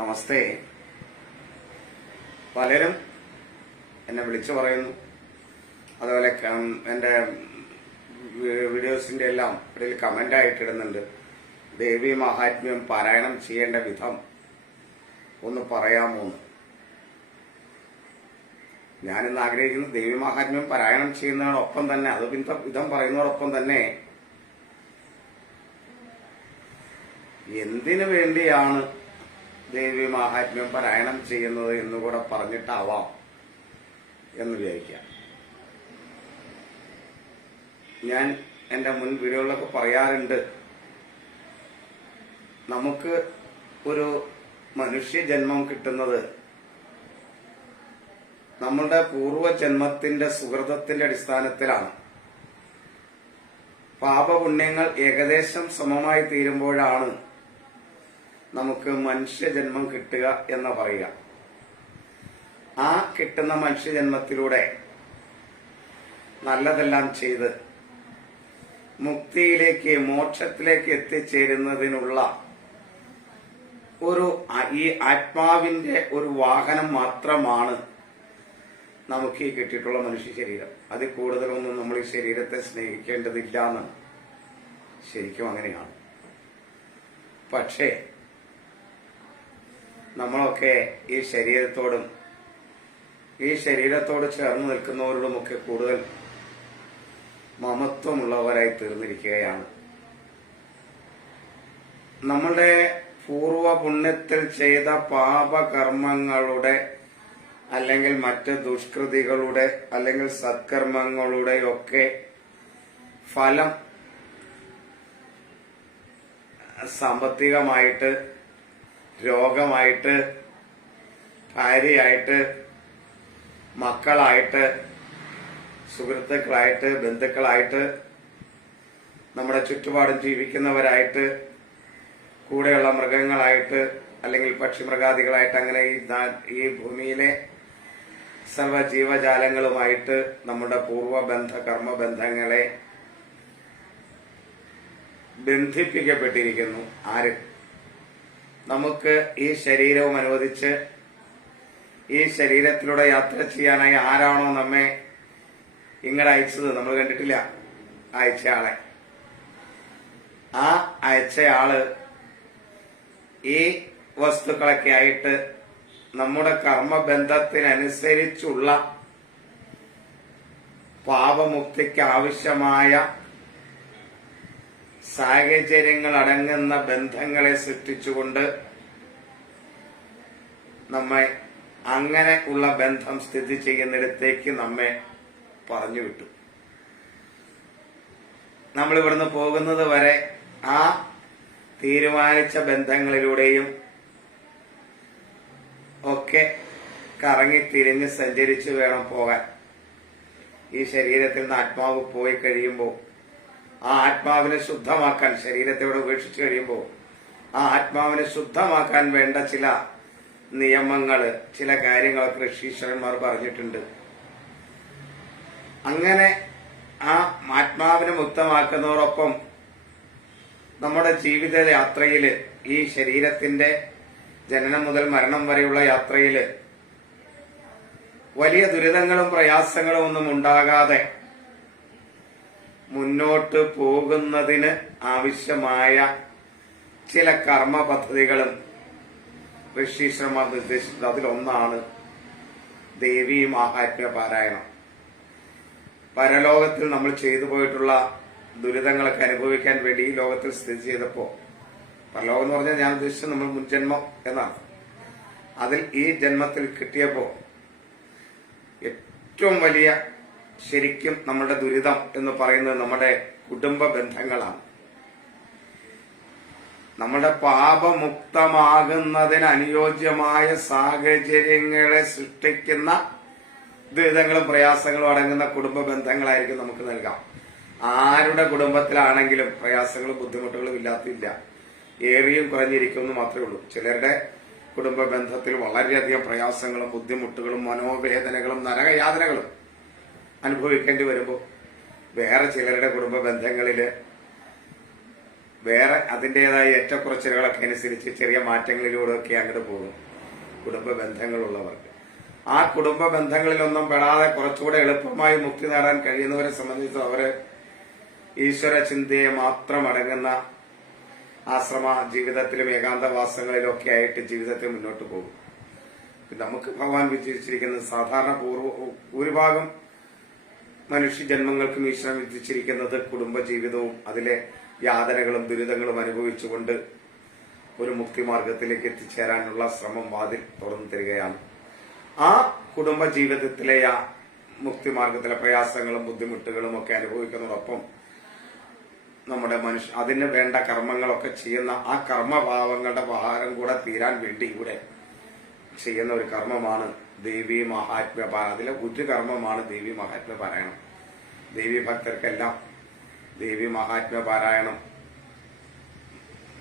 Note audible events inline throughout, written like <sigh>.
നമസ്തേ. പലരും എന്നെ വിളിച്ചു പറയുന്നു. അതുപോലെ എന്റെ വീഡിയോസിന്റെ എല്ലാം ഇടയിൽ കമന്റ് ഇടുന്നുണ്ട് ദേവി മഹാത്മ്യം പാരായണം ചെയ്യേണ്ട വിധം ഒന്ന് പറയാമോ ഞാനിന്ന് ആഗ്രഹിക്കുന്നത് ദേവി മഹാത്മ്യം പാരായണം ചെയ്യുന്നതിനോടൊപ്പം തന്നെ അത് വിധം പറയുന്നതോടൊപ്പം തന്നെ എന്തിനു വേണ്ടിയാണ് ദേവി മഹാത്മ്യം പാരായണം ചെയ്യുന്നത് എന്നുകൂടെ പറഞ്ഞിട്ടാവാം എന്ന് വിചാരിക്കാം. ഞാൻ എന്റെ മുൻ വീഡിയോകളിലൊക്കെ പറയാറുണ്ട്. നമുക്ക് ഒരു മനുഷ്യ ജന്മം കിട്ടുന്നത് നമ്മളുടെ പൂർവജന്മത്തിന്റെ സുഹൃതത്തിന്റെ അടിസ്ഥാനത്തിലാണ്. പാപപുണ്യങ്ങൾ ഏകദേശം സമമായി തീരുമ്പോഴാണ് നമുക്ക് മനുഷ്യജന്മം കിട്ടുക എന്ന് പറയുക. ആ കിട്ടുന്ന മനുഷ്യജന്മത്തിലൂടെ നല്ലതെല്ലാം ചെയ്ത് മുക്തിയിലേക്ക് മോക്ഷത്തിലേക്ക് എത്തിച്ചേരുന്നതിനുള്ള ഒരു ഈ ആത്മാവിന്റെ ഒരു വാഹനം മാത്രമാണ് നമുക്ക് ഈ കിട്ടിയിട്ടുള്ള മനുഷ്യ ശരീരം. അതിൽ കൂടുതലൊന്നും നമ്മൾ ഈ ശരീരത്തെ സ്നേഹിക്കേണ്ടതില്ല എന്ന് ശരിക്കും അങ്ങനെയാണ്. പക്ഷേ നമ്മളൊക്കെ ഈ ശരീരത്തോടും ഈ ശരീരത്തോട് ചേർന്ന് നിൽക്കുന്നവരോടുമൊക്കെ കൂടുതൽ മമത്വമുള്ളവരായി തീർന്നിരിക്കുകയാണ്. നമ്മളുടെ പൂർവ പുണ്യത്തിൽ ചെയ്ത പാപകർമ്മങ്ങളുടെ അല്ലെങ്കിൽ മറ്റ് ദുഷ്കൃതികളുടെ അല്ലെങ്കിൽ സത്കർമ്മങ്ങളുടെ ഒക്കെ ഫലം സാമ്പത്തികമായിട്ട് രോഗമായിട്ട് ഭാര്യയായിട്ട് മക്കളായിട്ട് സുഹൃത്തുക്കളായിട്ട് ബന്ധുക്കളായിട്ട് നമ്മുടെ ചുറ്റുപാടും ജീവിക്കുന്നവരായിട്ട് കൂടെയുള്ള മൃഗങ്ങളായിട്ട് അല്ലെങ്കിൽ പക്ഷിമൃഗാദികളായിട്ട് അങ്ങനെ ഈ ഭൂമിയിലെ സർവ ജീവജാലങ്ങളുമായിട്ട് നമ്മുടെ പൂർവബന്ധ കർമ്മബന്ധങ്ങളെ ബന്ധിപ്പിക്കപ്പെട്ടിരിക്കുന്നു. ആര്? നമുക്ക് ഈ ശരീരവും അനുവദിച്ച് ഈ ശരീരത്തിലൂടെ യാത്ര ചെയ്യാനായി ആരാണോ നമ്മെ ഇങ്ങടെ അയച്ചത്? നമ്മൾ കണ്ടിട്ടില്ല. അയച്ചയാളെ ആ അയച്ചയാൾ ഈ വസ്തുക്കളൊക്കെ ആയിട്ട് നമ്മുടെ കർമ്മബന്ധത്തിനനുസരിച്ചുള്ള പാപമുക്തിക്ക് ആവശ്യമായ സാഹചര്യങ്ങൾ അടങ്ങുന്ന ബന്ധങ്ങളെ സൃഷ്ടിച്ചുകൊണ്ട് നമ്മെ അങ്ങനെ ഉള്ള ബന്ധം സ്ഥിതി ചെയ്യുന്നിടത്തേക്ക് നമ്മെ പറഞ്ഞു വിട്ടു. നമ്മൾ ഇവിടുന്ന് പോകുന്നത് വരെ ആ തീരുമാനിച്ച ബന്ധങ്ങളിലൂടെയും ഒക്കെ കറങ്ങി തിരിഞ്ഞ് സഞ്ചരിച്ചു വേണം പോകാൻ. ഈ ശരീരത്തിൽ നിന്ന് ആത്മാവ് പോയി കഴിയുമ്പോൾ ആ ആത്മാവിനെ ശുദ്ധമാക്കാൻ ശരീരത്തെ ഇവിടെ ഉപേക്ഷിച്ചു കഴിയുമ്പോൾ ആ ആത്മാവിനെ ശുദ്ധമാക്കാൻ വേണ്ട ചില നിയമങ്ങൾ ചില കാര്യങ്ങളൊക്കെ ഋഷീശ്വരന്മാർ പറഞ്ഞിട്ടുണ്ട്. അങ്ങനെ ആ ആത്മാവിനെ മുക്തമാക്കുന്നതോടൊപ്പം നമ്മുടെ ജീവിത യാത്രയിൽ ഈ ശരീരത്തിന്റെ ജനനം മുതൽ മരണം വരെയുള്ള യാത്രയിൽ വലിയ ദുരിതങ്ങളും പ്രയാസങ്ങളും ഒന്നും ഉണ്ടാകാതെ മുന്നോട്ട് പോകുന്നതിന് ആവശ്യമായ ചില കർമ്മ പദ്ധതികളും ഋഷീശ്വരന്മാർ നിർദ്ദേശിച്ചത്. അതിലൊന്നാണ് ദേവി മഹാത്മ്യ പാരായണം. പരലോകത്തിൽ നമ്മൾ ചെയ്തു പോയിട്ടുള്ള ദുരിതങ്ങളൊക്കെ അനുഭവിക്കാൻ വേണ്ടി ഈ ലോകത്തിൽ സ്ഥിതി ചെയ്തപ്പോ പരലോകം എന്ന് പറഞ്ഞാൽ ഞാൻ ഉദ്ദേശിച്ചത് നമ്മൾ മുൻജന്മം എന്നാണ്. അതിൽ ഈ ജന്മത്തിൽ കിട്ടിയപ്പോ ഏറ്റവും വലിയ ശരിക്കും നമ്മുടെ ദുരിതം എന്ന് പറയുന്നത് നമ്മുടെ കുടുംബ ബന്ധങ്ങളാണ്. നമ്മുടെ പാപമുക്തമാകുന്നതിന് അനുയോജ്യമായ സാഹചര്യങ്ങളെ സൃഷ്ടിക്കുന്ന ദുരിതങ്ങളും പ്രയാസങ്ങളും അടങ്ങുന്ന കുടുംബ ബന്ധങ്ങളായിരിക്കും നമുക്ക് നൽകാം. ആരുടെ കുടുംബത്തിലാണെങ്കിലും പ്രയാസങ്ങളും ബുദ്ധിമുട്ടുകളും ഇല്ലാത്തില്ല. ഏറിയും കുറഞ്ഞിരിക്കുമെന്ന് മാത്രമേ ഉള്ളൂ. ചിലരുടെ കുടുംബ ബന്ധത്തിൽ വളരെയധികം പ്രയാസങ്ങളും ബുദ്ധിമുട്ടുകളും മനോവേദനകളും നരകയാതനകളും അനുഭവിക്കേണ്ടി വരുമ്പോൾ വേറെ ചിലരുടെ കുടുംബ ബന്ധങ്ങളിൽ വേറെ അതിന്റെതായ ഏറ്റക്കുറച്ചിലുകളൊക്കെ അനുസരിച്ച് ചെറിയ മാറ്റങ്ങളിലൂടെയൊക്കെ അങ്ങോട്ട് പോകും കുടുംബ ബന്ധങ്ങളുള്ളവർക്ക്. ആ കുടുംബ ബന്ധങ്ങളിലൊന്നും പെടാതെ കുറച്ചുകൂടെ എളുപ്പമായി മുക്തി നേടാൻ കഴിയുന്നവരെ സംബന്ധിച്ച് അവർ ഈശ്വര ചിന്തയെ മാത്രം അടങ്ങുന്ന ആശ്രമ ജീവിതത്തിലും ഏകാന്തവാസങ്ങളിലൊക്കെ ആയിട്ട് ജീവിതത്തിൽ മുന്നോട്ട് പോകും. നമുക്ക് ഭഗവാൻ വിജയിച്ചിരിക്കുന്നത് സാധാരണ പൂർവ ഭൂരിഭാഗം മനുഷ്യ ജന്മങ്ങൾക്കും ഈശ്വരൻ വിധിച്ചിരിക്കുന്നത് കുടുംബജീവിതവും അതിലെ യാതനകളും ദുരിതങ്ങളും അനുഭവിച്ചുകൊണ്ട് ഒരു മുക്തിമാർഗത്തിലേക്ക് എത്തിച്ചേരാനുള്ള ശ്രമം വാതിൽ തുറന്നു തരികയാണ്. ആ കുടുംബ ജീവിതത്തിലെ ആ മുക്തിമാർഗത്തിലെ പ്രയാസങ്ങളും ബുദ്ധിമുട്ടുകളും ഒക്കെ അനുഭവിക്കുന്നതോടൊപ്പം നമ്മുടെ മനുഷ്യ അതിന് വേണ്ട കർമ്മങ്ങളൊക്കെ ചെയ്യുന്ന ആ കർമ്മഭാവങ്ങളുടെ ഭാരം കൂടെ തീരാൻ വേണ്ടി ഇവിടെ ചെയ്യുന്ന ഒരു കർമ്മമാണ് ദേവി മഹാത്മ്യ അതിലെ ഒരു ദേവി മഹാത്മ്യ പാരായണം. ദേവി ഭക്തർക്കെല്ലാം ദേവി മഹാത്മ്യ പാരായണം.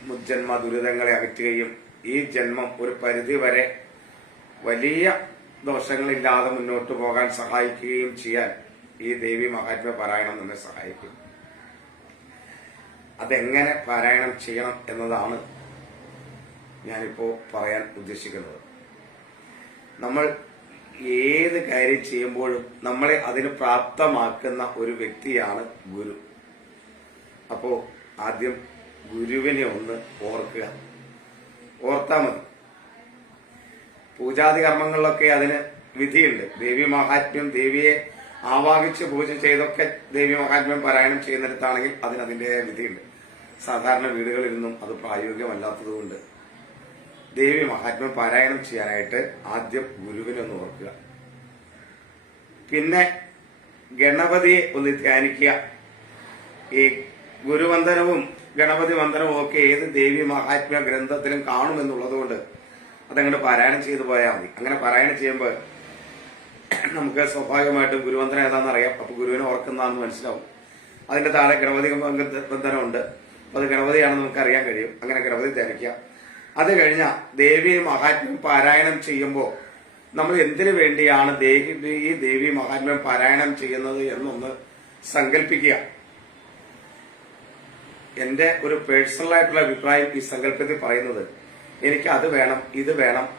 മുജ്ജന്മ ദുരിതങ്ങളെ അകറ്റുകയും ഈ ജന്മം ഒരു പരിധി വരെ വലിയ ദോഷങ്ങളില്ലാതെ മുന്നോട്ട് പോകാൻ സഹായിക്കുകയും ചെയ്യാൻ ഈ ദേവി മഹാത്മ്യ പാരായണം നമ്മെ സഹായിക്കും. അതെങ്ങനെ പാരായണം ചെയ്യണം എന്നതാണ് ഞാനിപ്പോ പറയാൻ ഉദ്ദേശിക്കുന്നത്. നമ്മൾ ഏത് കാര്യം ചെയ്യുമ്പോഴും നമ്മളെ അതിന് പ്രാപ്തമാക്കുന്ന ഒരു വ്യക്തിയാണ് ഗുരു. അപ്പോ ആദ്യം ഗുരുവിനെ ഒന്ന് ഓർക്കുക. ഓർത്താ മതി. പൂജാതി കർമ്മങ്ങളിലൊക്കെ അതിന് വിധിയുണ്ട്. ദേവി മഹാത്മ്യം ദേവിയെ ആവാഹിച്ച് പൂജ ചെയ്തൊക്കെ ദേവി മഹാത്മ്യം പാരായണം ചെയ്യുന്നിടത്താണെങ്കിൽ അതിന് അതിന്റെതായ വിധിയുണ്ട്. സാധാരണ വീടുകളിൽ നിന്നും അത് പ്രായോഗികമല്ലാത്തതുകൊണ്ട് ദേവി മഹാത്മ്യം പാരായണം ചെയ്യാനായിട്ട് ആദ്യം ഗുരുവിനെ ഒന്ന് ഓർക്കുക. പിന്നെ ഗണപതിയെ ഒന്ന് ധ്യാനിക്കുക. ഈ ഗുരുവന്ദനവും ഗണപതി വന്ദനവും ഒക്കെ ഏത് ദേവി മഹാത്മ്യ ഗ്രന്ഥത്തിലും കാണുമെന്നുള്ളതുകൊണ്ട് അതങ്ങോട്ട് പാരായണം ചെയ്തു പോയാൽ മതി. അങ്ങനെ പാരായണം ചെയ്യുമ്പോൾ നമുക്ക് സ്വാഭാവികമായിട്ടും ഗുരുവന്ദനം ഏതാണെന്ന് അറിയാം. അപ്പൊ ഗുരുവിനെ ഓർക്കുന്നതാണെന്ന് മനസ്സിലാവും. അതിന്റെ താഴെ ഗണപതി ബന്ധനമുണ്ട് അപ്പൊ അത് ഗണപതിയാണെന്ന് നമുക്ക് അറിയാൻ കഴിയും. അങ്ങനെ ഗണപതി ധ്യാനിക്കുക അത് കഴിഞ്ഞ ദേവി മഹാത്മ്യം പാരായണം ചെയ്യുമ്പോൾ നമ്മൾ എന്തിനു വേണ്ടിയാണ് ദേവി ഈ ദേവി മഹാത്മ്യം പാരായണം ചെയ്യുന്നത് എന്നൊന്ന് സങ്കല്പിക്കുക. എന്റെ ഒരു പേഴ്സണൽ ആയിട്ടുള്ള അഭിപ്രായം ഈ സങ്കല്പത്തിൽ പറയുന്നത് എനിക്ക് അത് വേണം ഇത് വേണം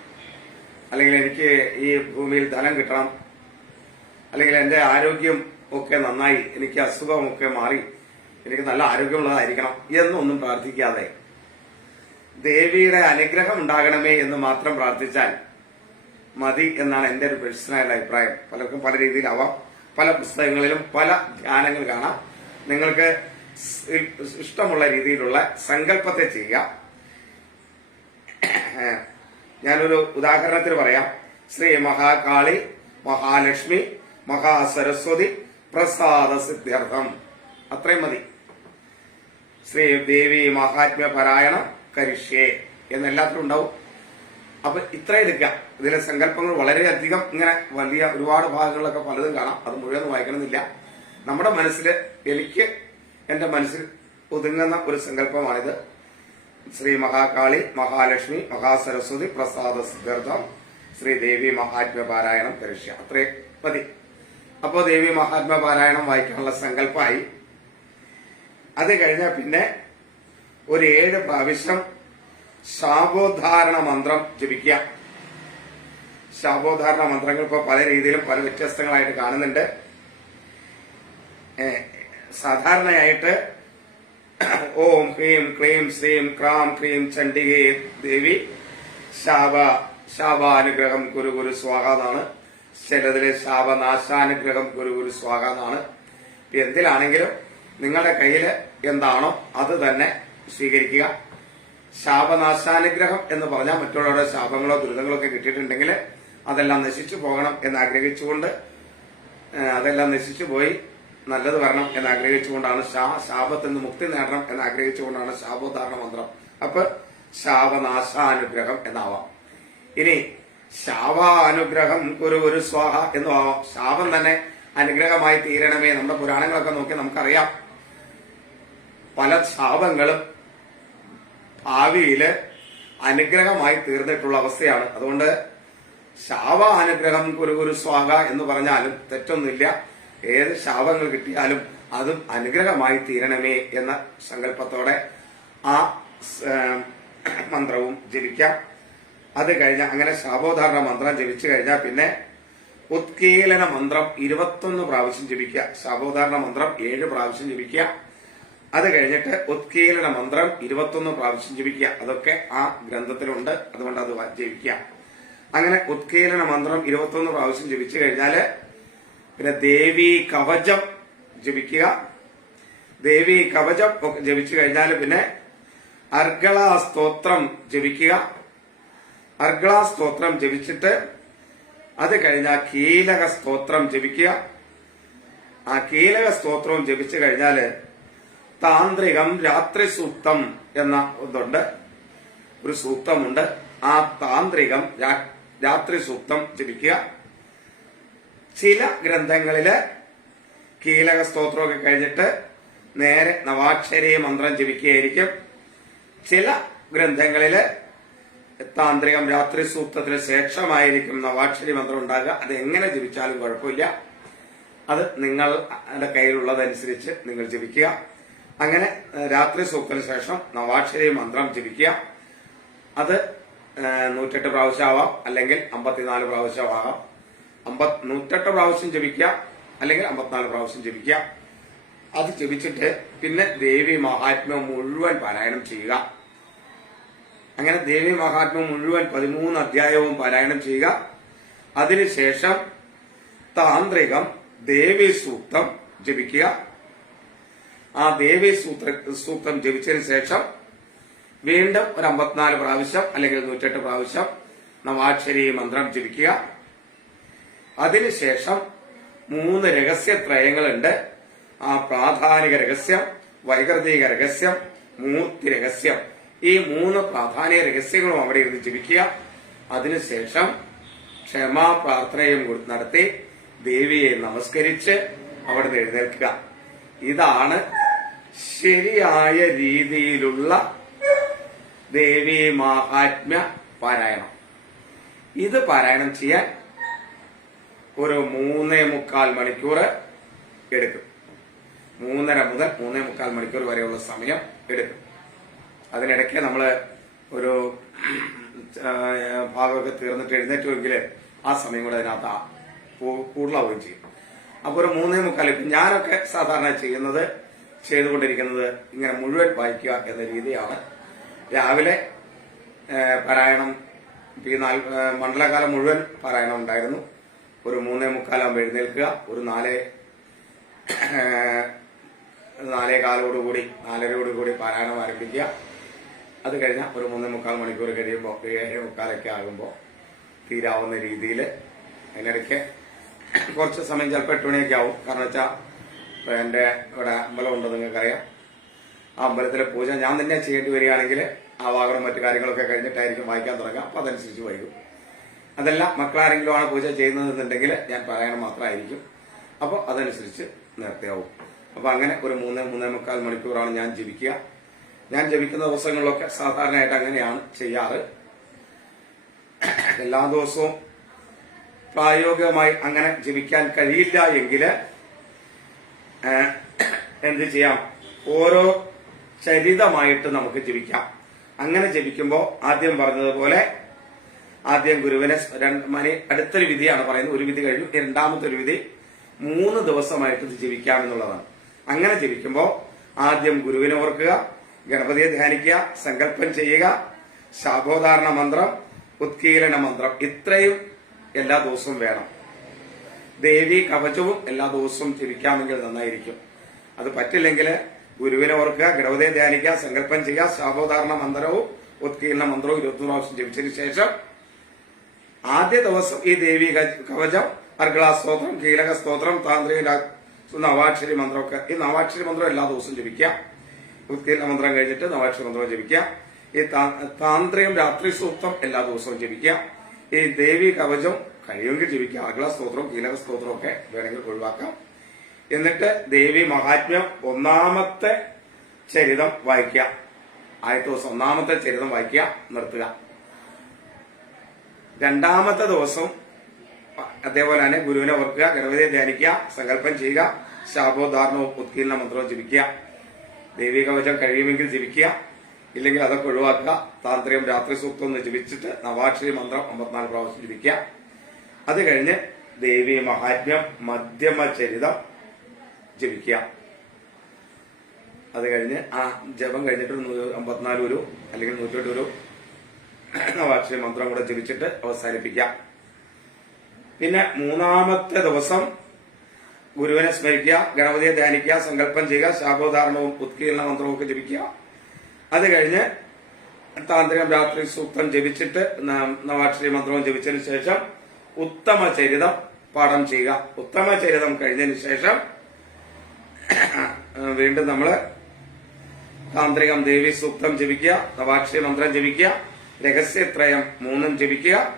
അല്ലെങ്കിൽ എനിക്ക് ഈ ഭൂമിയിൽ ധനം കിട്ടണം അല്ലെങ്കിൽ എന്റെ ആരോഗ്യം ഒക്കെ നന്നായി എനിക്ക് അസുഖമൊക്കെ മാറി എനിക്ക് നല്ല ആരോഗ്യമുള്ളതായിരിക്കണം എന്നൊന്നും പ്രാർത്ഥിക്കാതെ ദേവിയുടെ അനുഗ്രഹം ഉണ്ടാകണമേ എന്ന് മാത്രം പ്രാർത്ഥിച്ചാൽ മതി എന്നാണ് എന്റെ ഒരു പേഴ്സണൽ അഭിപ്രായം. പലർക്കും പല രീതിയിലാവാം. പല പുസ്തകങ്ങളിലും പല ധ്യാനങ്ങൾ കാണാം. നിങ്ങൾക്ക് ഇഷ്ടമുള്ള രീതിയിലുള്ള സങ്കല്പത്തെ ചെയ്യാം ഞാനൊരു ഉദാഹരണത്തിന് പറയാം. ശ്രീ മഹാകാളി മഹാലക്ഷ്മി മഹാസരസ്വതി പ്രസാദ സിദ്ധ്യർത്ഥം. അത്രയും മതി. ശ്രീ ദേവി മഹാത്മ്യ പാരായണം കരിഷ്യേ എന്നെല്ലാത്തിലും ഉണ്ടാവും. അപ്പൊ ഇത്ര എടുക്കാം ഇതിലെ സങ്കല്പങ്ങൾ വളരെയധികം ഇങ്ങനെ വലിയ ഒരുപാട് ഭാഗങ്ങളിലൊക്കെ പലതും കാണാം. അത് മുഴുവൻ വായിക്കണമെന്നില്ല. നമ്മുടെ മനസ്സിൽ എനിക്ക് എന്റെ മനസ്സിൽ ഒതുങ്ങുന്ന ഒരു സങ്കല്പമാണിത്. ശ്രീ മഹാകാളി മഹാലക്ഷ്മി മഹാസരസ്വതി പ്രസാദ സിദ്ധാർത്ഥം ശ്രീ ദേവി മഹാത്മ്യ പാരായണം കരിഷ്യ. അത്രേ മതി. അപ്പോ ദേവി മഹാത്മ്യ പാരായണം വായിക്കാനുള്ള സങ്കല്പമായി അത് കഴിഞ്ഞാൽ പിന്നെ ഒരു ഏഴ് പ്രാവശ്യം ശാപോദ്ധാരണ മന്ത്രം ജപിക്കുക. ശാപോദ്ധാരണ മന്ത്രങ്ങൾ ഇപ്പോൾ പല രീതിയിലും പല വ്യത്യസ്തങ്ങളായിട്ട് കാണുന്നുണ്ട്. സാധാരണയായിട്ട് <clears throat> ഓം ഹ്രീം ക്ലീം ശ്രീം ക്രാം ക്രീം ചണ്ഡികേ ദേവി ശാപ ശാപാനുഗ്രഹം ഗുരു ഗുരു എന്നാണ്. ചിലതിൽ ശാപനാശാനുഗ്രഹം ഗുരു ഗുരു എന്നാണ്. എന്തിലാണെങ്കിലും നിങ്ങളുടെ കയ്യിൽ എന്താണോ അത് തന്നെ സ്വീകരിക്കുക. ശാപനാശാനുഗ്രഹം എന്ന് പറഞ്ഞാൽ മറ്റുള്ളവരുടെ ശാപങ്ങളോ ദുരിതങ്ങളോ ഒക്കെ കിട്ടിയിട്ടുണ്ടെങ്കിൽ അതെല്ലാം നശിച്ചു പോകണം എന്ന് ആഗ്രഹിച്ചുകൊണ്ട് അതെല്ലാം നശിച്ചു പോയി നല്ലത് വരണം എന്ന് ആഗ്രഹിച്ചുകൊണ്ടാണ് ശാ ശാപത്തിൽ നിന്ന് മുക്തി നേടണം എന്ന് ആഗ്രഹിച്ചുകൊണ്ടാണ് ശാപോദ്ധാരണ മന്ത്രം. അപ്പൊ ശാപനാശാനുഗ്രഹം എന്നാവാം. ഇനി ശാപാനുഗ്രഹം ഒരു ഒരു സ്വാഹ എന്നു ആവാം. ശാപം തന്നെ അനുഗ്രഹമായി തീരണമേ. നമ്മുടെ പുരാണങ്ങളൊക്കെ നോക്കി നമുക്കറിയാം. പല ശാപങ്ങളും ഭാവിയിൽ അനുഗ്രഹമായി തീർന്നിട്ടുള്ള അവസ്ഥയാണ്. അതുകൊണ്ട് ശാവ അനുഗ്രഹം കുരു കുരു സ്വാഗ എന്ന് പറഞ്ഞാലും തെറ്റൊന്നുമില്ല. ഏത് ശാവങ്ങൾ കിട്ടിയാലും അതും അനുഗ്രഹമായി തീരണമേ എന്ന സങ്കല്പത്തോടെ ആ മന്ത്രവും ജപിക്കാം. അത് കഴിഞ്ഞ അങ്ങനെ ശാപോധാരണ മന്ത്രം ജപിച്ചു കഴിഞ്ഞാൽ പിന്നെ ഉത്കീലന മന്ത്രം ഇരുപത്തൊന്ന് പ്രാവശ്യം ജപിക്കുക. ശാപോധാരണ മന്ത്രം ഏഴ് പ്രാവശ്യം ജപിക്കുക. അത് കഴിഞ്ഞിട്ട് ഉത്കീലന മന്ത്രം ഇരുപത്തൊന്ന് പ്രാവശ്യം ജപിക്കുക. അതൊക്കെ ആ ഗ്രന്ഥത്തിലുണ്ട്. അതുകൊണ്ട് അത് ജപിക്കുക. അങ്ങനെ ഉത്കീലന മന്ത്രം ഇരുപത്തൊന്ന് പ്രാവശ്യം ജപിച്ചു കഴിഞ്ഞാൽ പിന്നെ ദേവി കവചം ജപിക്കുക. ദേവി കവചം ഒക്കെ ജപിച്ചു കഴിഞ്ഞാൽ പിന്നെ അർഗള സ്തോത്രം ജപിക്കുക. അർഗള സ്തോത്രം ജപിച്ചിട്ട് അത് കഴിഞ്ഞാൽ കീലക സ്തോത്രം ജപിക്കുക. ആ കീലക സ്തോത്രവും ജപിച്ചു കഴിഞ്ഞാൽ താന്ത്രികം രാത്രി സൂക്തം എന്ന ഇതുണ്ട്. ഒരു സൂക്തമുണ്ട്. ആ താന്ത്രികം രാത്രി സൂക്തം ജപിക്കുക. ചില ഗ്രന്ഥങ്ങളിൽ കീലക സ്തോത്രമൊക്കെ കഴിഞ്ഞിട്ട് നേരെ നവാക്ഷരീയ മന്ത്രം ജപിക്കുകയായിരിക്കും. ചില ഗ്രന്ഥങ്ങളിൽ താന്ത്രികം രാത്രി സൂക്തത്തിന് ശേഷമായിരിക്കും നവാക്ഷരി മന്ത്രം ഉണ്ടാകുക. അത് എങ്ങനെ ജപിച്ചാലും കുഴപ്പമില്ല. അത് നിങ്ങളുടെ കയ്യിലുള്ളതനുസരിച്ച് നിങ്ങൾ ജപിക്കുക. അങ്ങനെ രാത്രി സൂക്തിന് ശേഷം നവാക്ഷരി മന്ത്രം ജപിക്കുക. അത് നൂറ്റെട്ട് പ്രാവശ്യമാവാം അല്ലെങ്കിൽ അമ്പത്തിനാല് പ്രാവശ്യമാകാം അമ്പത് നൂറ്റെട്ട് പ്രാവശ്യം ജപിക്കുക അല്ലെങ്കിൽ അമ്പത്തിനാല് പ്രാവശ്യം ജപിക്കുക. അത് ജപിച്ചിട്ട് പിന്നെ ദേവി മഹാത്മ്യം മുഴുവൻ പാരായണം ചെയ്യുക. അങ്ങനെ ദേവി മഹാത്മ്യം മുഴുവൻ പതിമൂന്ന് അധ്യായവും പാരായണം ചെയ്യുക. അതിനുശേഷം താന്ത്രികം ദേവി സൂക്തം ജപിക്കുക. ആ ദേവീ സൂത്ര സൂക്തം ജപിച്ചതിന് ശേഷം വീണ്ടും ഒരു അമ്പത്തിനാല് പ്രാവശ്യം അല്ലെങ്കിൽ നൂറ്റെട്ട് പ്രാവശ്യം നവാക്ഷരി മന്ത്രം ജപിക്കുക. അതിനുശേഷം മൂന്ന് രഹസ്യത്രയങ്ങളുണ്ട് ആ പ്രാധാനിക രഹസ്യം വൈകൃതിക രഹസ്യം മൂർത്തി രഹസ്യം. ഈ മൂന്ന് പ്രാധാന്യ രഹസ്യങ്ങളും അവിടെ ഇരുന്ന് ജപിക്കുക. അതിനുശേഷം ക്ഷമാ പ്രാർത്ഥനയും നടത്തി ദേവിയെ നമസ്കരിച്ച് അവിടുന്ന് എഴുന്നേൽക്കുക. ഇതാണ് ശരിയായ രീതിയിലുള്ള ദേവി മഹാത്മ്യ പാരായണം. ഇത് പാരായണം ചെയ്യാൻ ഒരു മൂന്നേ മുക്കാൽ മണിക്കൂർ എടുക്കും. മൂന്നര മുതൽ മൂന്നേ മുക്കാൽ മണിക്കൂർ വരെയുള്ള സമയം എടുക്കും. അതിനിടയ്ക്ക് നമ്മൾ ഒരു ഭാഗമൊക്കെ തീർന്നിട്ട് എഴുന്നേറ്റുമെങ്കിൽ ആ സമയം കൂടെ അതിനകത്ത് കൂടുതലാവുകയും ചെയ്യും. അപ്പൊ ഒരു മൂന്നേ മുക്കാൽ ഞാനൊക്കെ സാധാരണ ചെയ്യുന്നത് ചെയ്തുകൊണ്ടിരിക്കുന്നത് ഇങ്ങനെ മുഴുവൻ വായിക്കുക എന്ന രീതിയാണ്. രാവിലെ പാരായണം ഈ നാല് മണ്ഡലകാലം മുഴുവൻ പാരായണം ഉണ്ടായിരുന്നു. ഒരു മൂന്നേ മുക്കാലാകുമ്പോൾ എഴുന്നേൽക്കുക. ഒരു നാലേ നാലേ കാലോടുകൂടി നാലരയോടുകൂടി പാരായണം ആരംഭിക്കുക. അത് കഴിഞ്ഞാൽ ഒരു മൂന്നേ മുക്കാൽ മണിക്കൂർ കഴിയുമ്പോൾ ഏഴ് മുക്കാലൊക്കെ ആകുമ്പോൾ തീരാവുന്ന രീതിയിൽ അതിനിടയ്ക്ക് കുറച്ച് സമയം ചിലപ്പോൾ എട്ട് മണിയൊക്കെ ആവും. കാരണം വെച്ചാൽ എന്റെ ഇവിടെ അമ്പലമുണ്ട് നിങ്ങൾക്കറിയാം. ആ അമ്പലത്തിലെ പൂജ ഞാൻ തന്നെ ചെയ്യേണ്ടി വരികയാണെങ്കിൽ ആ വാഹനം മറ്റു കാര്യങ്ങളൊക്കെ കഴിഞ്ഞിട്ടായിരിക്കും വായിക്കാൻ തുടങ്ങാം അപ്പോൾ അതനുസരിച്ച് വൈകും. അതല്ല മക്കളാരെങ്കിലും ആണ് പൂജ ചെയ്യുന്നതെന്നുണ്ടെങ്കിൽ ഞാൻ പറയാൻ മാത്രമായിരിക്കും. അപ്പോൾ അതനുസരിച്ച് നേരത്തെയാവും അപ്പോൾ അങ്ങനെ ഒരു മൂന്ന് മൂന്നേ മുക്കാൽ മണിക്കൂറാണ് ഞാൻ ജപിക്കുക. ഞാൻ ജപിക്കുന്ന ദിവസങ്ങളിലൊക്കെ സാധാരണയായിട്ട് അങ്ങനെയാണ് ചെയ്യാറ്. എല്ലാ ദിവസവും പ്രായോഗികമായി അങ്ങനെ ജപിക്കാൻ കഴിയില്ല എങ്കിൽ എന്ത് ചെയ്യാം? ഓരോ ചരിതമായിട്ട് നമുക്ക് ജപിക്കാം അങ്ങനെ ജപിക്കുമ്പോൾ ആദ്യം പറഞ്ഞതുപോലെ ആദ്യം ഗുരുവിനെ മണി അടുത്തൊരു വിധിയാണ് പറയുന്നത്. ഒരു വിധി കഴിഞ്ഞു. രണ്ടാമത്തെ ഒരു വിധി മൂന്ന് ദിവസമായിട്ട് ഇത് ജപിക്കാം എന്നുള്ളതാണ്. അങ്ങനെ ജപിക്കുമ്പോൾ ആദ്യം ഗുരുവിനെ ഓർക്കുക ഗണപതിയെ ധ്യാനിക്കുക സങ്കല്പം ചെയ്യുക ശാഖോധാരണ മന്ത്രം ഉത്കീലന മന്ത്രം. ഇത്രയും എല്ലാ ദിവസവും വേണം. ദേവി കവചവും എല്ലാ ദിവസവും ജപിക്കാമെങ്കിൽ നന്നായിരിക്കും. അത് പറ്റില്ലെങ്കിൽ ഗുരുവിനെ ഓർക്കുക ഗണപതിയെ ധ്യാനിക്കുക സങ്കല്പം ചെയ്യുക ശാപോധാരണ മന്ത്രവും ഉത്കീർണ മന്ത്രവും ഇരുപത്തി പ്രാവശ്യം ജപിച്ചതിന് ശേഷം ആദ്യ ദിവസം ഈ ദേവി കവചം അർഗളാ സ്തോത്രം കീലക സ്തോത്രം താന്ത്രിക നവാക്ഷരി മന്ത്രമൊക്കെ. ഈ നവാക്ഷരി മന്ത്രം എല്ലാ ദിവസവും ജപിക്കുക. ഉത്കീർണ മന്ത്രം കഴിഞ്ഞിട്ട് നവാക്ഷരി മന്ത്രം ജപിക്കുക. ഈ താന്ത്രികം രാത്രി സൂക്തം എല്ലാ ദിവസവും ജപിക്കുക. ഈ ദേവി കവചം കഴിയുമെങ്കിൽ ജീവിക്കാം. അർഗള സ്തോത്രം കീലക സ്തോത്രം ഒക്കെ വേണമെങ്കിൽ ഒഴിവാക്കാം. എന്നിട്ട് ദേവി മഹാത്മ്യം ഒന്നാമത്തെ ചരിതം വായിക്കുക. ആദ്യത്തെ ദിവസം ഒന്നാമത്തെ ചരിതം വായിക്കുക നിർത്തുക. രണ്ടാമത്തെ ദിവസം അതേപോലെ തന്നെ ഗുരുവിനെ ഓർക്കുക ഗണപതിയെ ധ്യാനിക്കുക സങ്കല്പം ചെയ്യുക ശാപോദ്ധാരണവും ഉത്കീലന മന്ത്രവും ജപിക്കുക. ദേവി കവചം കഴിയുമെങ്കിൽ ജപിക്കുക. ഇല്ലെങ്കിൽ അതൊക്കെ ഒഴിവാക്കുക. താന്ത്രികം രാത്രി സൂക്തം ഒന്ന് ജപിച്ചിട്ട് നവാക്ഷരി മന്ത്രം അമ്പത്തിനാല് പ്രാവശ്യം ജപിക്കുക. അത് കഴിഞ്ഞ് ദേവി മഹാത്മ്യം മധ്യമ ചരിതം ജപിക്കുക. അത് കഴിഞ്ഞ് ആ ജപം കഴിഞ്ഞിട്ട് അമ്പത്തിനാല് ഒരു അല്ലെങ്കിൽ നൂറ്റെട്ട് ഒരു നവാക്ഷരി മന്ത്രം കൂടെ ജപിച്ചിട്ട് അവസാനിപ്പിക്കാം പിന്നെ മൂന്നാമത്തെ ദിവസം ഗുരുവിനെ സ്മരിക്കുക ഗണപതിയെ ധ്യാനിക്കുക സങ്കല്പം ചെയ്യുക ശാഖോദാരണവും ഉത്കീർണ മന്ത്രവും ഒക്കെ ജപിക്കുക. അത് കഴിഞ്ഞ് താന്ത്രികം രാത്രി സൂക്തം ജപിച്ചിട്ട് നവാക്ഷരി മന്ത്രവും ജപിച്ചതിന് ശേഷം ഉത്തമ ചരിതം പാഠം ചെയ്യുക. ഉത്തമ ചരിതം കഴിഞ്ഞതിന് ശേഷം വീണ്ടും നമ്മൾ താന്ത്രികം ദേവി സൂക്തം ജപിക്കുക നവാക്ഷി മന്ത്രം ജപിക്കുക രഹസ്യത്രയം മൂന്നും ജപിക്കുക.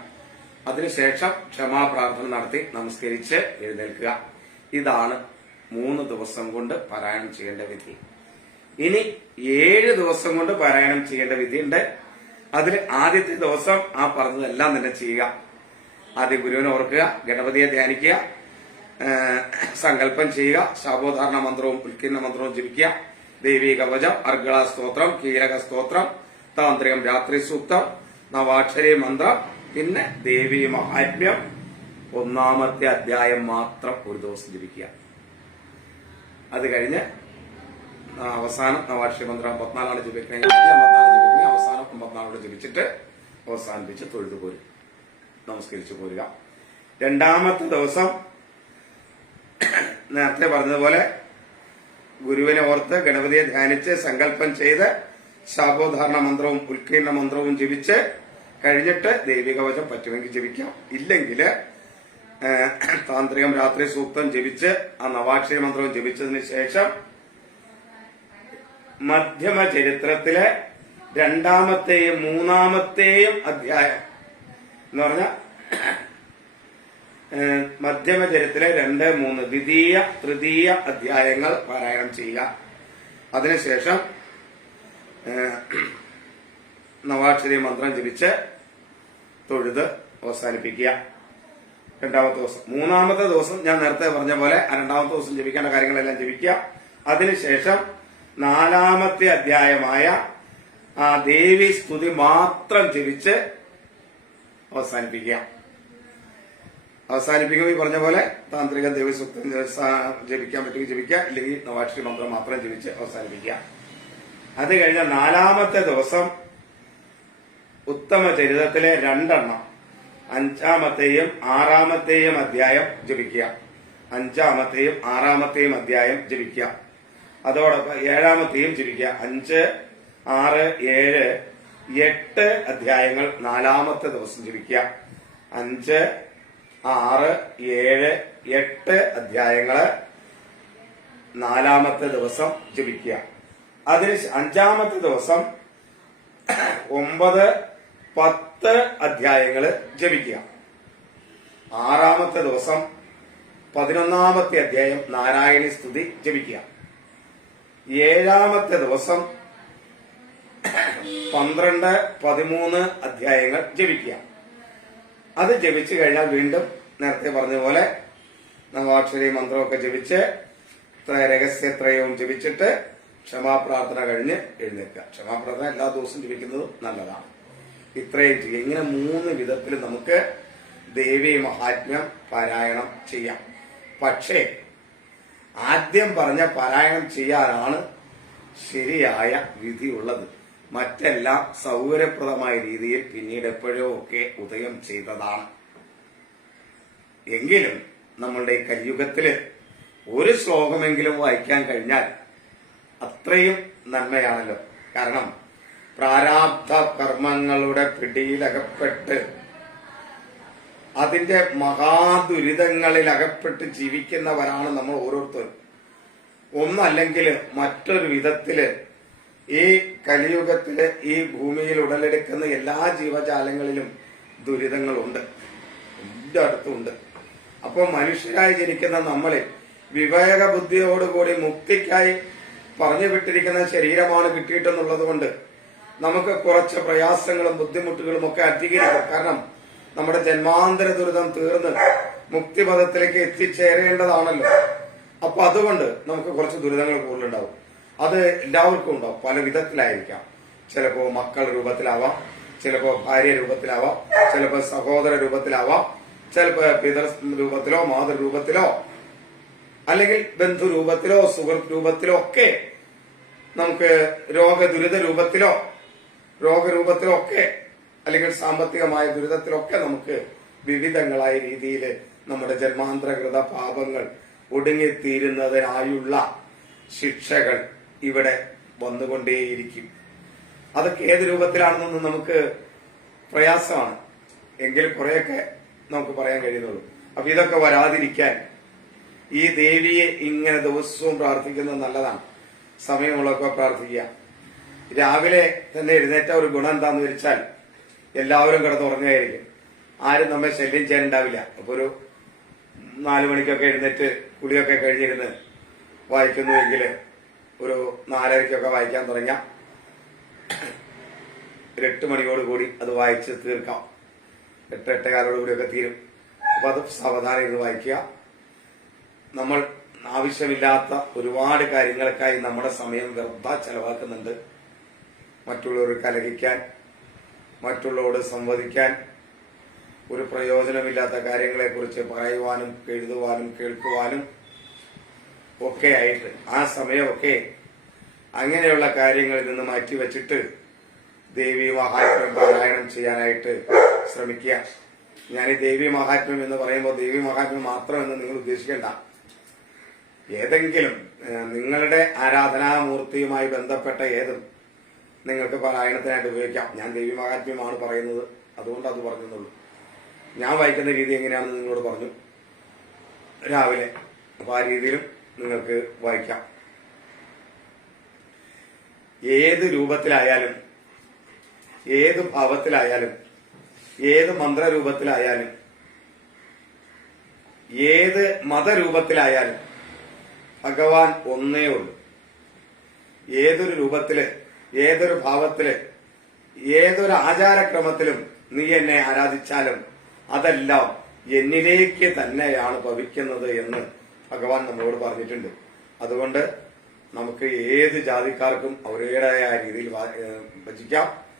അതിനുശേഷം ക്ഷമാപ്രാർത്ഥന നടത്തി നമസ്കരിച്ച് എഴുന്നേൽക്കുക. ഇതാണ് മൂന്ന് ദിവസം കൊണ്ട് പാരായണം ചെയ്യേണ്ട വിധി. ഇനി ഏഴ് ദിവസം കൊണ്ട് പാരായണം ചെയ്യേണ്ട വിധിയുണ്ട്. അതിൽ ആദ്യത്തെ ദിവസം ആ പറഞ്ഞതെല്ലാം തന്നെ ചെയ്യുക. ആദ്യം ഗുരുവിനെ ഓർക്കുക ഗണപതിയെ ധ്യാനിക്കുക സങ്കല്പം ചെയ്യുക ശാബോധാരണ മന്ത്രവും ഉൽക്കിന്ന മന്ത്രവും ജപിക്കുക. ദേവീ കവചം അർഗള സ്തോത്രം കീരക സ്തോത്രം താന്ത്രികം രാത്രി സൂക്തം നവാക്ഷരി മന്ത്രം പിന്നെ ദേവീ മഹാത്മ്യം ഒന്നാമത്തെ അധ്യായം മാത്രം ഒരു ദിവസം ജപിക്കുക. അത് കഴിഞ്ഞ് അവസാനം നവാക്ഷരി മന്ത്രം അമ്പത്തിനാലാണ് ജപിക്കണമെങ്കിൽ ആദ്യം ജപിക്കണമെങ്കിൽ അവസാനം അമ്പത്തിനാലോട് ജപിച്ചിട്ട് അവസാനിപ്പിച്ച് തൊഴുതു പോരും. നമസ്കരിച്ചു പോരുക. രണ്ടാമത്തെ ദിവസം നേരത്തെ പറഞ്ഞതുപോലെ ഗുരുവിനെ ഓർത്ത് ഗണപതിയെ ധ്യാനിച്ച് സങ്കല്പം ചെയ്ത് ശാപോധാരണ മന്ത്രവും ഉൽക്കീർണ മന്ത്രവും ജപിച്ച് കഴിഞ്ഞിട്ട് ദൈവികവചം പറ്റുമെങ്കിൽ ജപിക്കാം. ഇല്ലെങ്കിൽ താന്ത്രികം രാത്രി സൂക്തം ജപിച്ച് ആ നവാക്ഷരി മന്ത്രവും ജപിച്ചതിന് ശേഷം മധ്യമ ചരിത്രത്തിലെ രണ്ടാമത്തെയും മൂന്നാമത്തെയും അധ്യായം എന്ന് പറഞ്ഞ മധ്യമചരിത്തിലെ രണ്ട് മൂന്ന് ദ്വിതീയ തൃതീയ അധ്യായങ്ങൾ പാരായണം ചെയ്യുക. അതിനുശേഷം നവാക്ഷരി മന്ത്രം ജപിച്ച് തൊഴുത് അവസാനിപ്പിക്കുക. രണ്ടാമത്തെ ദിവസം. മൂന്നാമത്തെ ദിവസം ഞാൻ നേരത്തെ പറഞ്ഞ പോലെ രണ്ടാമത്തെ ദിവസം ജപിക്കേണ്ട കാര്യങ്ങളെല്ലാം ജപിക്കുക. അതിനുശേഷം നാലാമത്തെ അധ്യായമായ ആ ദേവി സ്തുതി മാത്രം ജപിച്ച് അവസാനിപ്പിക്കുക. അവസാനിപ്പിക്കുമ്പോൾ ഈ പറഞ്ഞ പോലെ താന്ത്രിക ദേവസ്വത്വം ജപിക്കാൻ പറ്റുമെങ്കിൽ ജപിക്കുക. ഇല്ലെങ്കിൽ നവാക്ഷരി മന്ത്രം മാത്രം ജപിച്ച് അവസാനിപ്പിക്കുക. അത് കഴിഞ്ഞ നാലാമത്തെ ദിവസം ഉത്തമ ചരിതത്തിലെ രണ്ടെണ്ണം. അഞ്ചാമത്തെയും ആറാമത്തെയും അധ്യായം ജപിക്കുക. അഞ്ചാമത്തെയും ആറാമത്തെയും അധ്യായം ജപിക്കുക. അതോടൊപ്പം ഏഴാമത്തെയും ജപിക്കുക. അഞ്ച് ആറ് ഏഴ് എട്ട് അധ്യായങ്ങൾ നാലാമത്തെ ദിവസം ജപിക്കുക. അഞ്ച് ആറ് ഏഴ് എട്ട് അധ്യായങ്ങൾ നാലാമത്തെ ദിവസം ജപിക്കുക. അതിന് അഞ്ചാമത്തെ ദിവസം ഒമ്പത് പത്ത് അധ്യായങ്ങൾ ജപിക്കുക. ആറാമത്തെ ദിവസം പതിനൊന്നാമത്തെ അധ്യായം നാരായണി സ്തുതി ജപിക്കുക. ഏഴാമത്തെ ദിവസം പന്ത്രണ്ട് പതിമൂന്ന് അധ്യായങ്ങൾ ജപിക്കുക. അത് ജപിച്ചു കഴിഞ്ഞാൽ വീണ്ടും നേരത്തെ പറഞ്ഞ പോലെ നവാക്ഷരി മന്ത്രമൊക്കെ ജപിച്ച് ത്ര- രഹസ്യത്രയവും ജപിച്ചിട്ട് ക്ഷമാപ്രാർത്ഥന കഴിഞ്ഞ് എഴുന്നേൽക്കുക. ക്ഷമാപ്രാർത്ഥന എല്ലാ ദിവസവും ജപിക്കുന്നതും നല്ലതാണ്. ഇത്രയും ചെയ്യുക ഇങ്ങനെ മൂന്ന് വിധത്തിൽ നമുക്ക് ദേവി മഹാത്മ്യം പാരായണം ചെയ്യാം. പക്ഷേ ആദ്യം പറഞ്ഞ പാരായണം ചെയ്യാനാണ് ശരിയായ വിധിയുള്ളത്. മറ്റെല്ലാം സൗകര്യപ്രദമായ രീതിയിൽ പിന്നീട് എപ്പോഴോ ഒക്കെ ഉദയം ചെയ്തതാണ്. എങ്കിലും നമ്മളുടെ കലിയുഗത്തിൽ ഒരു ശ്ലോകമെങ്കിലും വായിക്കാൻ കഴിഞ്ഞാൽ അത്രയും നന്മയാണല്ലോ. കാരണം പ്രാരാബ്ധ കർമ്മങ്ങളുടെ പിടിയിലകപ്പെട്ട് അതിന്റെ മഹാദുരിതങ്ങളിൽ അകപ്പെട്ട് ജീവിക്കുന്നവരാണ് നമ്മൾ ഓരോരുത്തരും. ഒന്നല്ലെങ്കിൽ മറ്റൊരു വിധത്തിൽ ഈ കലിയുഗത്തിൽ ഈ ഭൂമിയിൽ ഉടലെടുക്കുന്ന എല്ലാ ജീവജാലങ്ങളിലും ദുരിതങ്ങളുണ്ട്. എല്ലായിടത്തും അടുത്തുണ്ട് അപ്പോൾ മനുഷ്യരായി ജനിക്കുന്ന നമ്മളിൽ വിവേക ബുദ്ധിയോടുകൂടി മുക്തിക്കായി പറഞ്ഞു വിട്ടിരിക്കുന്ന ശരീരമാണ് കിട്ടിയിട്ടെന്നുള്ളത് കൊണ്ട് നമുക്ക് കുറച്ച് പ്രയാസങ്ങളും ബുദ്ധിമുട്ടുകളും ഒക്കെ അധികരിക്കും. കാരണം നമ്മുടെ ജന്മാന്തര ദുരിതം തീർന്ന് മുക്തിപഥത്തിലേക്ക് എത്തിച്ചേരേണ്ടതാണല്ലോ. അപ്പൊ അതുകൊണ്ട് നമുക്ക് കുറച്ച് ദുരിതങ്ങൾ കൂടുതലുണ്ടാവും. അത് എല്ലാവർക്കും ഉണ്ടാവും. പല വിധത്തിലായിരിക്കാം. ചിലപ്പോ മക്കൾ രൂപത്തിലാവാം ചിലപ്പോ ഭാര്യ രൂപത്തിലാവാം ചിലപ്പോ സഹോദര രൂപത്തിലാവാം ചിലപ്പോ പിതൃ രൂപത്തിലോ മാതൃ രൂപത്തിലോ അല്ലെങ്കിൽ ബന്ധു രൂപത്തിലോ സുഹൃത്ത് രൂപത്തിലോ ഒക്കെ നമുക്ക് രോഗ ദുരിത രൂപത്തിലോ രോഗരൂപത്തിലോ ഒക്കെ അല്ലെങ്കിൽ സാമ്പത്തികമായ ദുരിതത്തിലൊക്കെ നമുക്ക് വിവിധങ്ങളായ രീതിയിൽ നമ്മുടെ ജന്മാന്തരകൃത പാപങ്ങൾ ഒടുങ്ങിത്തീരുന്നതിനായുള്ള ശിക്ഷകൾ ഇവിടെ വന്നുകൊണ്ടേയിരിക്കും. അതൊക്കെ ഏത് രൂപത്തിലാണെന്നൊന്നും നമുക്ക് പ്രയാസമാണ്. എങ്കിൽ കുറെയൊക്കെ നമുക്ക് പറയാൻ കഴിയുന്നുള്ളൂ. അപ്പൊ ഇതൊക്കെ വരാതിരിക്കാൻ ഈ ദേവിയെ ഇങ്ങനെ ദിവസവും പ്രാർത്ഥിക്കുന്നത് നല്ലതാണ്. സമയമുള്ളൊക്കെ പ്രാർത്ഥിക്കുക. രാവിലെ തന്നെ എഴുന്നേറ്റ ഒരു ഗുണം എന്താന്ന് വെച്ചാൽ എല്ലാവരും കിടന്നുറങ്ങുകയായിരിക്കും ആരും നമ്മെ ശല്യം ചെയ്യാനുണ്ടാവില്ല. അപ്പൊ ഒരു നാലു മണിക്കൊക്കെ എഴുന്നേറ്റ് കുളിയൊക്കെ കഴിഞ്ഞിരുന്ന് വായിക്കുന്നുവെങ്കിൽ ഒരു നാലരയ്ക്കൊക്കെ വായിക്കാൻ തുടങ്ങിയ. ഒരു എട്ട് മണിയോട് കൂടി അത് വായിച്ച് തീർക്കാം. എട്ട് എട്ടേകാലോട് കൂടിയൊക്കെ തീരും. അപ്പൊ അത് സാവധാനം ഇത് വായിക്കുക. നമ്മൾ ആവശ്യമില്ലാത്ത ഒരുപാട് കാര്യങ്ങൾക്കായി നമ്മുടെ സമയം വെറുത ചെലവാക്കുന്നുണ്ട്. മറ്റുള്ളവർ കലഹിക്കാൻ മറ്റുള്ളവരോട് സംവദിക്കാൻ ഒരു പ്രയോജനമില്ലാത്ത കാര്യങ്ങളെക്കുറിച്ച് പറയുവാനും എഴുതുവാനും കേൾക്കുവാനും ഒക്കെ ആയിട്ട് ആ സമയമൊക്കെ അങ്ങനെയുള്ള കാര്യങ്ങളിൽ നിന്ന് മാറ്റിവെച്ചിട്ട് ദേവി മഹാത്മ്യം പാരായണം ചെയ്യാനായിട്ട് ശ്രമിക്കുക. ഞാൻ ഈ ദേവി മഹാത്മ്യം എന്ന് പറയുമ്പോൾ ദേവി മഹാത്മ്യം മാത്രമെന്ന് നിങ്ങൾ ഉദ്ദേശിക്കേണ്ട. ഏതെങ്കിലും നിങ്ങളുടെ ആരാധനാമൂർത്തിയുമായി ബന്ധപ്പെട്ട ഏതും നിങ്ങൾക്ക് പാരായണത്തിനായിട്ട് ഉപയോഗിക്കാം. ഞാൻ ദേവി മഹാത്മ്യമാണ് പറയുന്നത്. അതുകൊണ്ട് അത് പറഞ്ഞെന്നുള്ളൂ. ഞാൻ വായിക്കുന്ന രീതി എങ്ങനെയാണെന്ന് നിങ്ങളോട് പറഞ്ഞു. രാവിലെ. അപ്പൊ ആ രീതിയിലും നിങ്ങൾക്ക് വായിക്കാം. ഏത് രൂപത്തിലായാലും ഏത് ഭാവത്തിലായാലും ഏത് മന്ത്രരൂപത്തിലായാലും ഏത് മതരൂപത്തിലായാലും ഭഗവാൻ ഒന്നേ ഉള്ളൂ. ഏതൊരു രൂപത്തിൽ ഏതൊരു ഭാവത്തിൽ ഏതൊരു ആചാരക്രമത്തിലും നീ എന്നെ ആരാധിച്ചാലും അതെല്ലാം എന്നിലേക്ക് തന്നെയാണ് ഭവിക്കുന്നത് എന്ന് ഭഗവാൻ നമ്മളോട് പറഞ്ഞിട്ടുണ്ട്. അതുകൊണ്ട് നമുക്ക് ഏത് ജാതിക്കാർക്കും അവരുടേതായ രീതിയിൽ ഭജിക്കാം.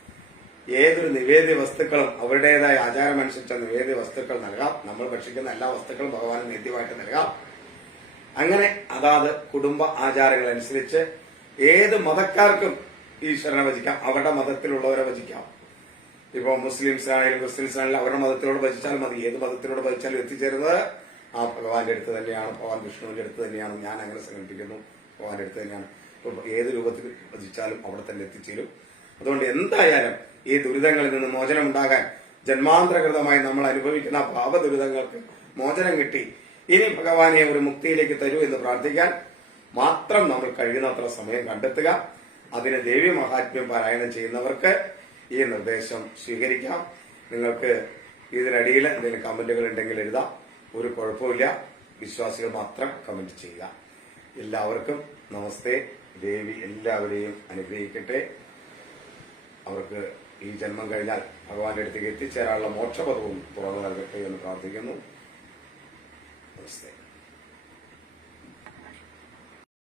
ഏതൊരു നിവേദ്യ വസ്തുക്കളും അവരുടേതായ ആചാരമനുസരിച്ച നിവേദ്യ വസ്തുക്കൾ നൽകാം. നമ്മൾ ഭക്ഷിക്കുന്ന എല്ലാ വസ്തുക്കളും ഭഗവാന് നിത്യമായിട്ട് നൽകാം. അങ്ങനെ അതാത് കുടുംബ ആചാരങ്ങൾ അനുസരിച്ച് ഏത് മതക്കാർക്കും ഈശ്വരനെ ഭജിക്കാം. അവരുടെ മതത്തിലുള്ളവരെ ഭജിക്കാം. ഇപ്പോൾ മുസ്ലിംസ് ആണെങ്കിലും ക്രിസ്ത്യൻസ് ആണെങ്കിലും അവരുടെ മതത്തിലോട് ഭജിച്ചാൽ മതി. ഏത് മതത്തിലോട് ഭജിച്ചാലും എത്തിച്ചേരുന്നത് ആ ഭഗവാന്റെ അടുത്ത് തന്നെയാണ് ഭഗവാൻ വിഷ്ണുവിന്റെ അടുത്ത് തന്നെയാണ് ഞാൻ അങ്ങനെ സങ്കല്പിക്കുന്നു ഭഗവാന്റെ അടുത്ത് തന്നെയാണ്. ഏത് രൂപത്തിൽ ഭജിച്ചാലും അവിടെ തന്നെ എത്തിച്ചേരും. അതുകൊണ്ട് എന്തായാലും ഈ ദുരിതങ്ങളിൽ നിന്ന് മോചനം ഉണ്ടാകാൻ ജന്മാന്തരകൃതമായി നമ്മൾ അനുഭവിക്കുന്ന പാപ ദുരിതങ്ങൾക്ക് മോചനം കിട്ടി. ഇനി ഭഗവാനെ ഒരു മുക്തിയിലേക്ക് തരൂ എന്ന് പ്രാർത്ഥിക്കാൻ മാത്രം നമ്മൾ കഴിയുന്നത്ര സമയം കണ്ടെത്തുക. അതിന് ദേവി മഹാത്മ്യം പാരായണം ചെയ്യുന്നവർക്ക് ഈ നിർദ്ദേശം സ്വീകരിക്കാം. നിങ്ങൾക്ക് ഇതിനടിയിൽ എന്തെങ്കിലും കമന്റുകൾ ഉണ്ടെങ്കിൽ എഴുതാം. ഒരു കുഴപ്പമില്ല വിശ്വാസികൾ മാത്രം കമന്റ് ചെയ്യുക. എല്ലാവർക്കും നമസ്തേ. ദേവി എല്ലാവരെയും അനുഗ്രഹിക്കട്ടെ. അവർക്ക് ഈ ജന്മം കഴിഞ്ഞാൽ ഭഗവാന്റെ അടുത്തേക്ക് എത്തിച്ചേരാനുള്ള മോക്ഷപദവും തുറന്നു നൽകട്ടെ എന്ന് പ്രാർത്ഥിക്കുന്നു. നമസ്തേ.